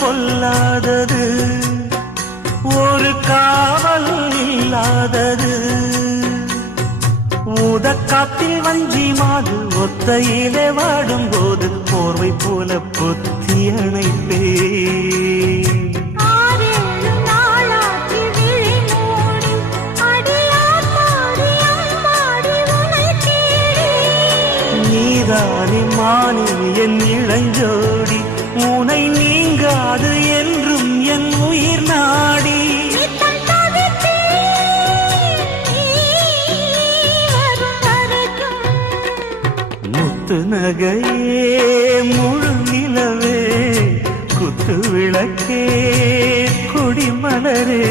பொல்லாதது ஒரு காவல் இல்லாதது ஊதக்காத்தில் வஞ்சி மாது ஒத்தையிலே வாடும்போது போர்வை போல பொத்தி அணைப்பே நீதானே மானே என் இளஞ்சோடி உனை நீங்காது என்றும் என் உயிர் நாடி முத்து நகையே முழு நிலவே குத்து விளக்கே கொடிமலரே